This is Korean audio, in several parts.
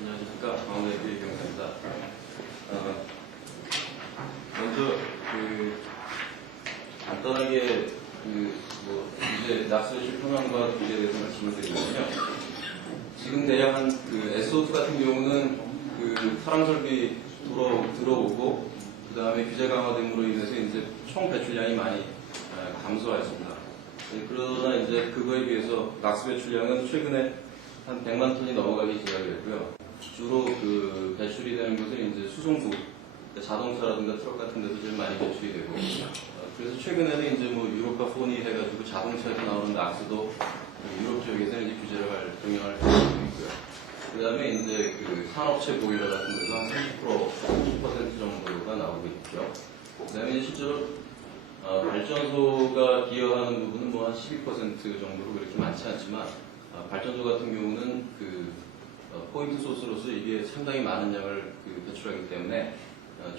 안녕하십니까. 강원대학교 이경사입니다. 먼저, 간단하게, 이제 낙서실 평양과 규제에 대해서 말씀을 드리면요. 지금 대략 SO2 같은 경우는 사람 설비 들어오고, 그 다음에 규제 강화 등으로 인해서 이제 총 배출량이 많이 감소하였습니다. 그러나 이제 그거에 비해서 낙수 배출량은 최근에 한 100만 톤이 넘어가기 시작했고요. 주로 배출이 되는 것은 이제 수송국, 자동차라든가 트럭 같은 데서 제일 많이 배출이 되고, 그래서 최근에는 이제 유로파 4니 해가지고 자동차에서 나오는 낙수도 유럽 쪽에서는 이제 규제를 할 경향을 보이고 있고요. 그 다음에 이제 산업체 보일러 같은 데서 한 30% 정도가 나오고 있죠. 그 다음에 실제로 발전소가 기여하는 부분은 한 12% 정도로 그렇게 많지 않지만, 발전소 같은 경우는 포인트 소스로서 이게 상당히 많은 양을 배출하기 때문에,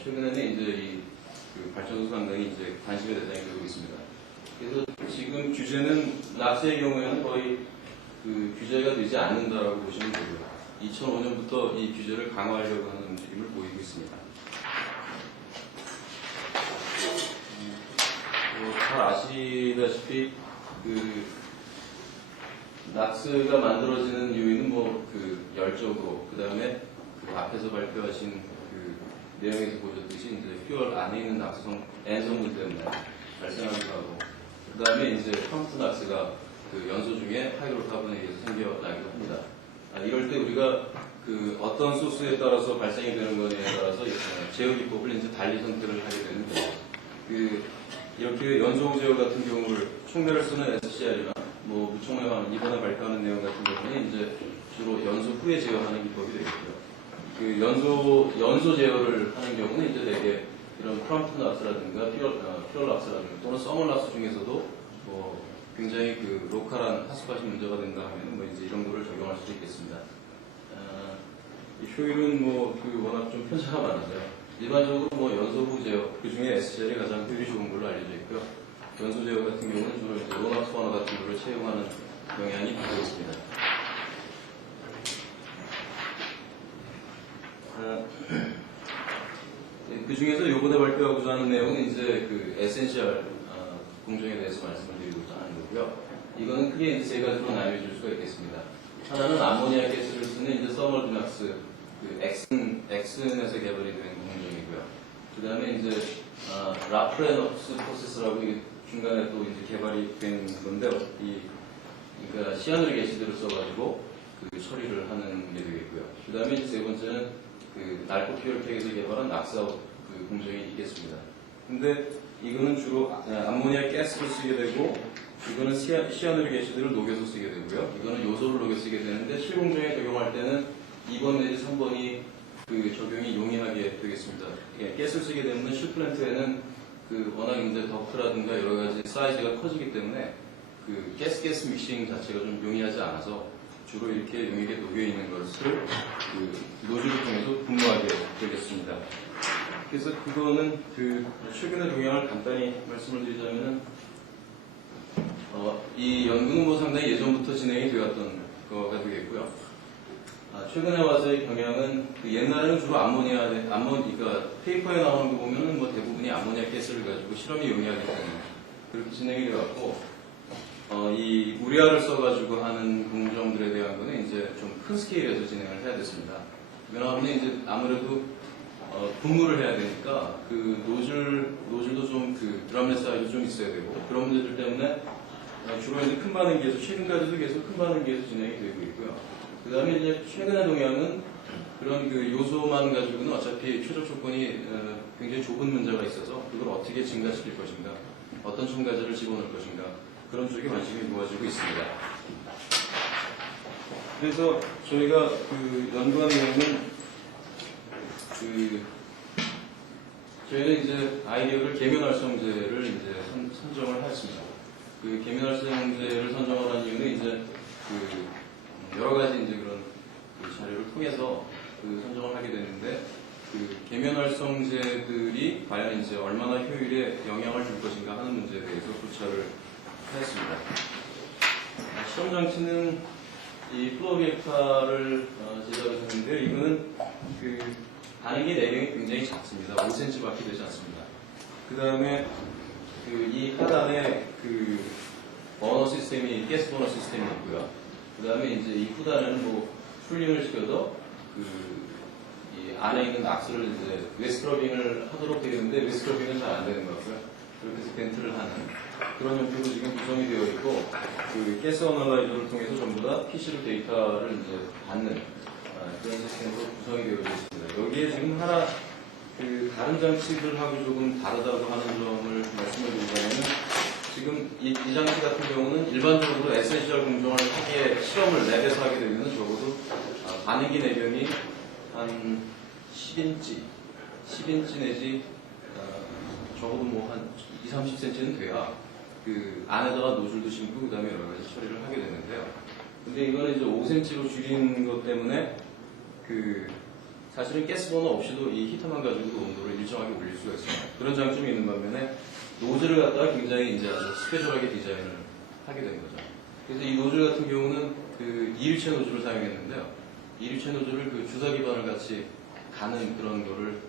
최근에는 이제 이 발전소 상당히 이제 관심의 대상이 되고 있습니다. 그래서 지금 규제는 낙수의 경우에는 거의 규제가 되지 않는다라고 보시면 되고요. 2005년부터 이 규제를 강화하려고 하는 움직임을 보이고 있습니다. 잘 아시다시피 낙스가 만들어지는 요인은 열적으로, 그 다음에 앞에서 발표하신 내용에서 보셨듯이 이제 퓨얼 안에 있는 낙수성 N 성분 때문에 발생하기도 하고, 그 다음에 이제 펌프 낙스가 연소 중에 하이드로카본에 의해서 생겨나기도 합니다. 이럴 때 우리가 어떤 소스에 따라서 발생이 되는 것에 따라서 제어 기법을 이제 달리 선택을 하게 되는데, 이렇게 연소 제어 같은 경우를 촉매를 쓰는 SCR이나 무촉매화하는 이번에 발표하는 내용 같은 경우는 이제 주로 연소 후에 제어하는 기법이 되겠고요. 연소 제어를 하는 경우는 이제 대개 이런 크럼프트 락스라든가 퓨얼 락스라든가 또는 서멀 락스 중에서도 굉장히 로컬한 하수가시 문제가 된다 하면 이제 이런 거를 적용할 수도 있겠습니다. 이 효율은 워낙 좀 편차가 많아서요. 일반적으로 연소 후 제어, 그 중에 SCR이 가장 효율이 좋은 걸로 알려져 있고요. 연소 제어 같은 경우는 주로 이제 로낙스 버너 같은 거를 채용하는 경향이 있고 있습니다. 그 중에서 이번에 발표하고자 하는 내용은 이제 에센셜 공정에 대해서 말씀을 드리고자 하는 거고요. 이거는 크게 이제 세 가지로 나뉘어질 수가 있겠습니다. 하나는 암모니아 가스를 쓰는 이제 서멀 드낙스, 엑슨에서 개발이 된 공정이고요. 그 다음에 이제 라프레녹스 프로세스라고 중간에 또 이제 개발이 된 건데, 그러니까 시아누릭 애시드를 써가지고 처리를 하는 게 되겠고요. 그 다음에 이제 세 번째는 날코피얼텍에서 개발한 낙사웃 공정이 있겠습니다. 근데 이거는 주로 암모니아 가스를 쓰게 되고, 이거는 시아누릭 애시드를 녹여서 쓰게 되고요. 이거는 요소를 녹여 쓰게 되는데, 실공정에 적용할 때는 2번 내지 3번이 적용이 용이하게 되겠습니다. 가스를 쓰게 되면 실플랜트에는 워낙 이제 덕트라든가 여러 가지 사이즈가 커지기 때문에 가스 믹싱 자체가 좀 용이하지 않아서 주로 이렇게 용이하게 녹여 있는 것을 노즐을 통해서 분무하게 되겠습니다. 그래서 그거는 최근의 동향을 간단히 말씀을 드리자면은 이 연구는 상당히 예전부터 진행이 되었던 거가 되겠고요. 최근에 와서의 경향은 옛날에는 주로 그러니까 페이퍼에 나오는 거 보면은 대부분이 암모니아 가스를 가지고 실험이 용이하기 때문에 그렇게 진행이 되었고, 이 우레아를 써가지고 하는 공정들에 대한 거는 이제 좀 큰 스케일에서 진행을 해야 됐습니다. 왜냐하면 이제 아무래도 분무를 해야 되니까 노즐도 좀 드럼렛 사이즈 좀 있어야 되고, 그런 문제들 때문에 주로 이제 큰 반응기에서 최근까지도 계속 큰 반응기에서 진행이 되고 있고요. 그 다음에 이제 최근의 동향은 그런 요소만 가지고는 어차피 최적 조건이 굉장히 좁은 문제가 있어서 그걸 어떻게 증가시킬 것인가, 어떤 첨가제를 집어넣을 것인가, 그런 쪽에 관심이 모아지고 있습니다. 그래서 저희가 연구한 내용은 저희는 이제 아이디어를 계면활성제를 이제 선정을 하였습니다. 계면활성제를 선정을 한 이유는 이제 여러 가지 이제 그런 자료를 통해서 선정을 하게 되는데, 계면활성제들이 과연 이제 얼마나 효율에 영향을 줄 것인가 하는 문제에 대해서 고찰을 하였습니다. 실험 장치는 이 플로우 리액터를 제작을 했는데요. 이건 반응기 내경이 굉장히 작습니다. 5cm밖에 되지 않습니다. 그 다음에 이 하단에 버너 시스템이, 가스 버너 시스템이 있고요. 그 다음에 이제 이 후단에는 뭐 쿨링을 시켜도 이 안에 있는 악스를 이제 웨스크러빙을 하도록 되어 있는데 웨스크러빙은 잘 안 되는 것 같고요. 그렇게 해서 벤트를 하는 그런 형태로 지금 구성이 되어 있고, 가스 어널라이저를 통해서 전부 다 PC로 데이터를 이제 받는 그런 시스템으로 구성이 되어 있습니다. 여기에 지금 하나 다른 장치들하고 조금 다르다고 하는 점을 말씀을 드리자면, 지금 이 장치 같은 경우는 일반적으로 에센셜 공정을 하기에 실험을 랩에서 하게 되면 적어도 반응기 내경이 한 10인치 내지 적어도 뭐 한 20-30cm는 돼야 안에다가 노즐도 심고 그 다음에 여러 가지 처리를 하게 되는데요. 근데 이거는 이제 5cm로 줄인 것 때문에 사실은 가스버너 없이도 이 히터만 가지고도 온도를 일정하게 올릴 수가 있습니다. 그런 장점이 있는 반면에 노즐을 갖다가 굉장히 이제 아주 스페셜하게 디자인을 하게 된 거죠. 그래서 이 노즐 같은 경우는 2일체 노즐을 사용했는데요. 2일체 노즐을 주사 기반을 같이 가는 그런 거를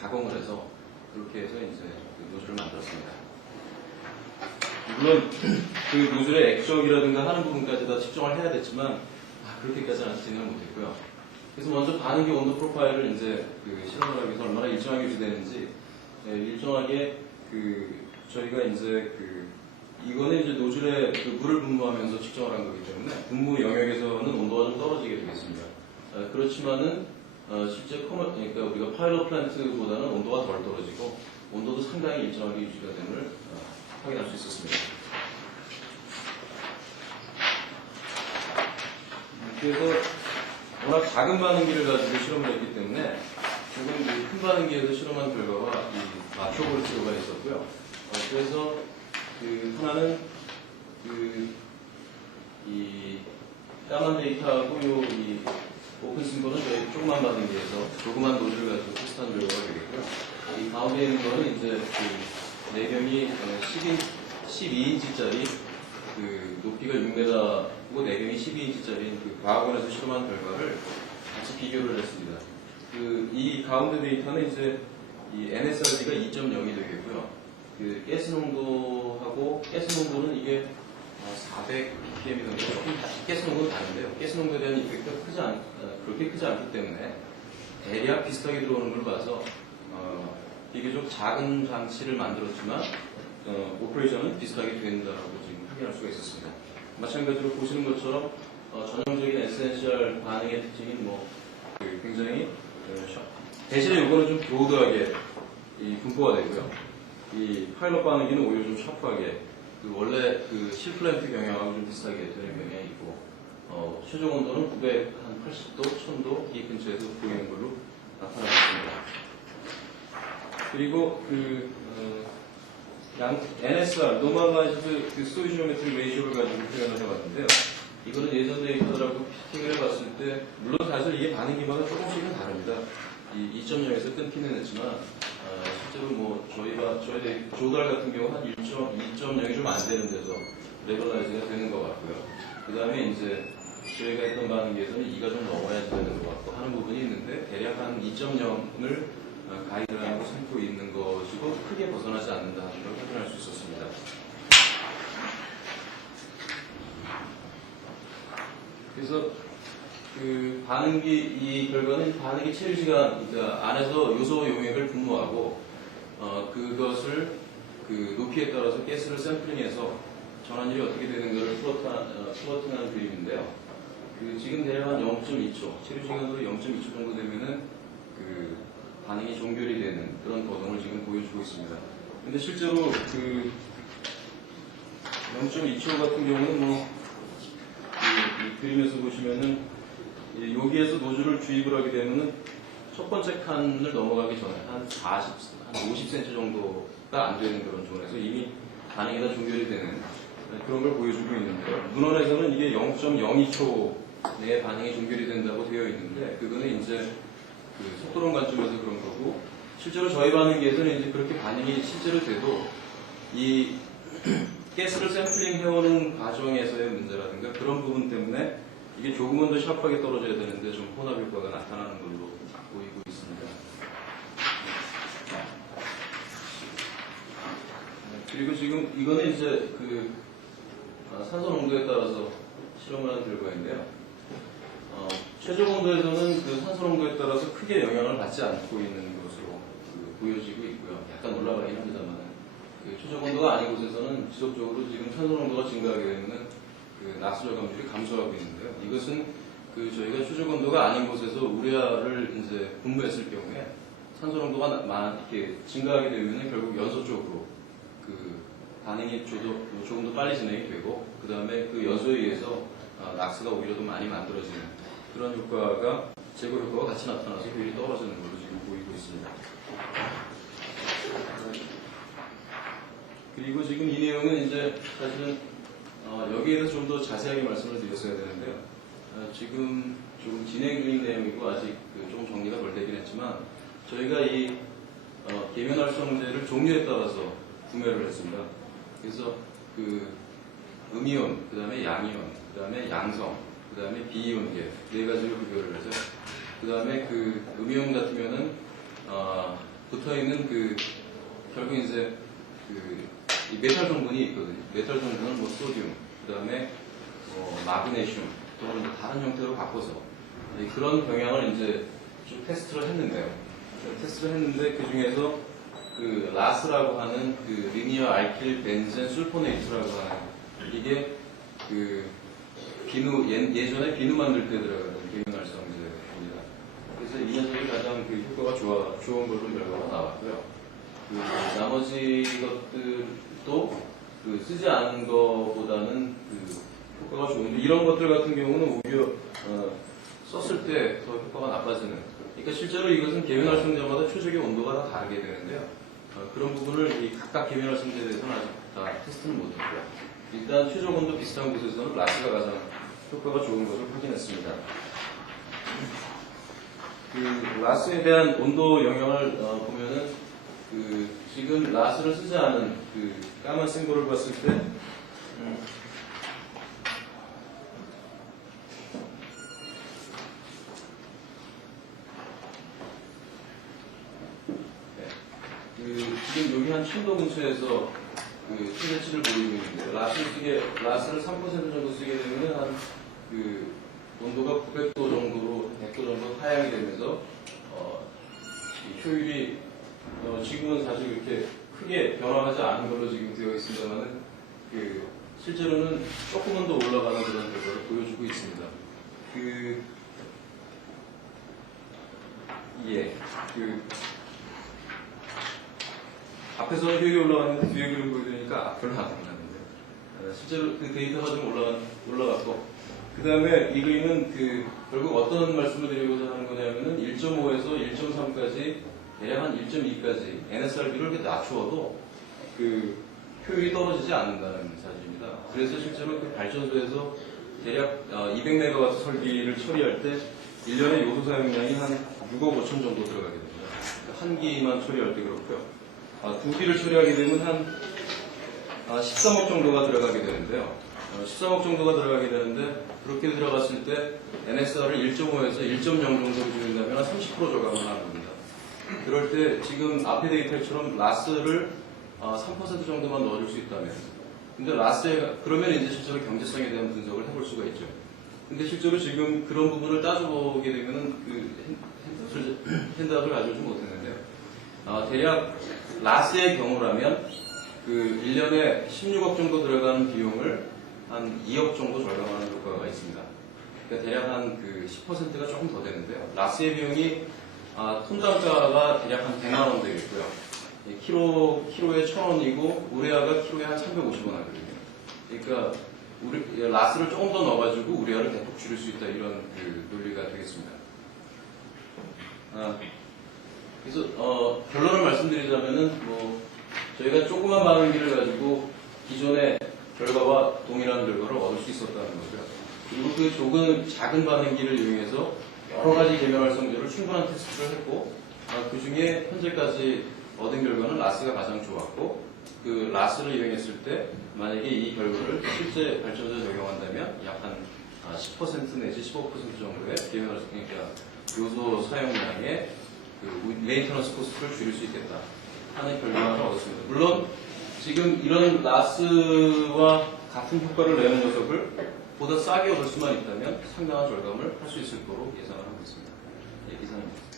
가공을 해서 그렇게 해서 이제 노즐을 만들었습니다. 물론 노즐의 액정이라든가 하는 부분까지 다 측정을 해야 됐지만 그렇게까지는 진행을 못했고요. 그래서 먼저 반응기 온도 프로파일을 이제 실험을 하기 위해서 얼마나 일정하게 유지되는지 일정하게 저희가 이제 이거는 이제 노즐에 물을 분무하면서 측정을 한 거기 때문에 분무 영역에서는 온도가 좀 떨어지게 되겠습니다. 그렇지만은 실제 그러니까 우리가 파일럿 플랜트보다는 온도가 덜 떨어지고 온도도 상당히 일정하게 유지가 됨을 확인할 수 있었습니다. 그래서 워낙 작은 반응기를 가지고 실험을 했기 때문에 조금 큰 반응기에서 실험한 결과가 맞춰볼 필요가 있었고요. 그래서 하나는 이 까만 데이터하고 이 오픈 심볼은 저희 조그만 반응기에서 조그만 노즐을 가지고 테스트한 결과가 되겠고요. 이 가운데 있는 거는 이제 내경이 12인치짜리 높이가 6m고 내경이 12인치짜리 과학원에서 실험한 결과를 같이 비교를 했습니다. 이 가운데 데이터는 이제 이 NSRB가 2.0이 되겠고요. 가스 농도하고 가스 농도는 이게 400ppm이 정도, 가스 농도는 다른데요. 가스 농도에 대한 이펙트가 그렇게 크지 않기 때문에 대략 비슷하게 들어오는 걸 봐서 비교적 작은 장치를 만들었지만 오퍼레이션은 비슷하게 된다고 지금 확인할 수가 있었습니다. 마찬가지로 보시는 것처럼 전형적인 에센셜 반응의 특징인 굉장히 대신에 이거는 좀 교도하게 분포가 되고요. 이 파일럿 반응기는 오히려 좀 샤프하게 원래 실플랜트 경향하고 좀 비슷하게 되는 경향이 있고 최종 온도는 980도, 1000도 이 근처에서 보이는 걸로 나타나겠습니다. 그리고 NSR, Normalized Stoichiometric Ratio를 가지고 표현을 해봤는데요. 이거는 예전 데이터들하고 피팅을 해봤을 때, 물론 사실 이게 반응기마다 조금씩은 다릅니다. 이 2.0에서 끊기는 했지만, 실제로 저희 조달 같은 경우 한 2.0이 좀 안 되는 데서 레벨라이즈가 되는 것 같고요. 그 다음에 이제 저희가 했던 반응기에서는 2가 좀 넘어야지 되는 것 같고 하는 부분이 있는데, 대략 한 2.0을 가이드라인으로 삼고 있는 것이고 크게 벗어나지 않는다는 걸 확인할 수 있었습니다. 그래서 이 결과는 반응기 체류 시간, 그러니까 안에서 요소 용액을 분무하고 그것을 높이에 따라서 가스를 샘플링해서 전환율이 어떻게 되는가를 플로팅하는 그림인데요. 지금 대략 한 0.2초, 체류 시간으로 0.2초 정도 되면은 반응이 종결이 되는 그런 거동을 지금 보여주고 있습니다. 근데 실제로 0.2초 같은 경우는 이 그림에서 보시면은 여기에서 노즐을 주입을 하게 되면은 첫 번째 칸을 넘어가기 전에 한 50cm 정도가 안 되는 그런 존에서 이미 반응이 다 종결이 되는 그런 걸 보여주고 있는데요. 문헌에서는 이게 0.02초 내에 반응이 종결이 된다고 되어 있는데 그거는 이제 속도론 관점에서 그런 거고 실제로 저희 반응기에서는 이제 그렇게 반응이 실제로 돼도 이 가스를 샘플링 해오는 과정에서의 문제라든가 그런 부분 때문에 이게 조금은 더 샤프하게 떨어져야 되는데 좀 혼합 효과가 나타나는 걸로 보이고 있습니다. 그리고 지금 이거는 이제 그 산소 농도에 따라서 실험을 한 결과인데요. 최저 온도에서는 그 산소 농도에 따라서 크게 영향을 받지 않고 있는 것으로 보여지고 있고요. 약간 올라가긴 합니다만, 그 최저 온도가 아닌 곳에서는 지속적으로 지금 산소 농도가 증가하게 되면은 그 낙수 저감률이 감소하고 있는데요. 이것은 그 저희가 최저 온도가 아닌 곳에서 우레아를 이제 분무했을 경우에 산소 농도가 이렇게 증가하게 되면은 결국 연소 쪽으로 그 반응이 조금 더 빨리 진행이 되고, 그 다음에 그 연소에 의해서 낙스가 오히려 더 많이 만들어지는 그런 효과가, 제거 효과가 같이 나타나서 효율이 떨어지는 걸로 지금 보이고 있습니다. 그리고 지금 이 내용은 이제 사실은 여기에 대해서 좀 더 자세하게 말씀을 드렸어야 되는데요. 지금 조금 진행 중인 내용이고 아직 좀 정리가 덜 되긴 했지만, 저희가 이 계면활성제를 종류에 따라서 구매를 했습니다. 그래서 그 음이온, 그 다음에 양이온, 그 다음에 양성, 그 다음에 비이온계 네 가지를 구별을 해서, 그 다음에 그 음이온 같으면은 붙어있는 그 결국 이제 이 메탈 성분이 있거든요. 메탈 성분은 뭐 소듐, 그 다음에 마그네슘 또는 뭐 다른 형태로 바꿔서 그런 경향을 이제 좀 테스트를 했는데요. 그 중에서 그 라스라고 하는 그 리니어 알킬 벤젠 술포네이트라고 하는, 이게 그 비누, 예전에 비누 만들 때 들어가는 계면활성제입니다. 그래서 이 녀석이 가장 그 효과가 좋은 걸로 결과가 나왔고요. 그 나머지 것들도 그 쓰지 않은 것보다는 그 효과가 좋은데, 이런 것들 같은 경우는 오히려 썼을 때 더 효과가 나빠지는. 그러니까 실제로 이것은 계면활성제마다 최적의 온도가 다 다르게 되는데요. 그런 부분을 이 각각 계면활성제에 대해서는 아직 다 테스트는 못했고요. 일단 최저 온도 비슷한 곳에서는 라스가 가장 효과가 좋은 것을 확인했습니다. 그 라스에 대한 온도 영향을 보면은 그 지금 라스를 쓰지 않은 그 까만 싱글을 봤을 때 지금 여기 한 1000도 근처에서 그 최대치를 보이고 있는데, 라스를 3% 정도 쓰게 되면 한 그 온도가 900도 정도로 100도 정도 하향이 되면서 이 효율이 지금은 사실 이렇게 크게 변화하지 않은 걸로 지금 되어 있습니다만은 그 실제로는 조금은 더 올라가는 그런 결과를 보여주고 있습니다. 앞에서는 효율이 올라갔는데 뒤에 그림 보여드리니까 별로 안 올라갔는데, 실제로 그 데이터가 좀 올라갔고, 그 다음에 이 그림은 결국 어떤 말씀을 드리고자 하는 거냐면은 1.5에서 1.3까지 대략 한 1.2까지 NSRB를 이렇게 낮추어도 그 효율이 떨어지지 않는다는 사실입니다. 그래서 실제로 그 발전소에서 대략 200MW 설비를 처리할 때 1년에 요소 사용량이 한 6억 5천 정도 들어가게 됩니다. 한 기만 처리할 때 그렇고요. 두 기를 처리하게 되면 한 13억 정도가 들어가게 되는데요. 13억 정도가 들어가게 되는데, 그렇게 들어갔을 때 NSR을 1.5에서 1.0 정도로 줄인다면 한 30% 저감을 하는 겁니다. 그럴 때 지금 앞에 데이터처럼 라스를 3% 정도만 넣어줄 수 있다면, 근데 라스에 그러면 이제 실제로 경제성에 대한 분석을 해볼 수가 있죠. 근데 실제로 지금 그런 부분을 따져보게 되면은 핸드아웃을 가져오지 못했는데요. 대략 라스의 경우라면 그 1년에 16억 정도 들어가는 비용을 한 2억 정도 절감하는 효과가 있습니다. 그러니까 대략 한 그 10%가 조금 더 되는데요. 라스의 비용이 톤당가가 대략 한 100만 원 되겠고요. 키로에 1,000원이고 우레아가 키로에 한 1,350원 하거든요. 그러니까 라스를 조금 더 넣어가지고 우레아를 대폭 줄일 수 있다, 이런 그 논리가 되겠습니다. 그래서 결론을 말씀드리자면은 저희가 조그만 반응기를 가지고 기존의 결과와 동일한 결과를 얻을 수 있었다는 거고요. 그리고 그 조금 작은 반응기를 이용해서 여러 가지 계면활성제를 충분한 테스트를 했고, 그 중에 현재까지 얻은 결과는 라스가 가장 좋았고, 그 라스를 이용했을 때 만약에 이 결과를 실제 발전소에 적용한다면 약 한 10% 내지 15% 정도의 계면활성, 그러니까 요소 사용량의 그 메인터넌스 코스트를 줄일 수 있겠다 하는 결과를 얻었습니다. 물론 지금 이런 라스와 같은 효과를 내는 녀석을 보다 싸게 얻을 수만 있다면 상당한 절감을 할 수 있을 거로 예상을 하고 있습니다. 예, 이상입니다.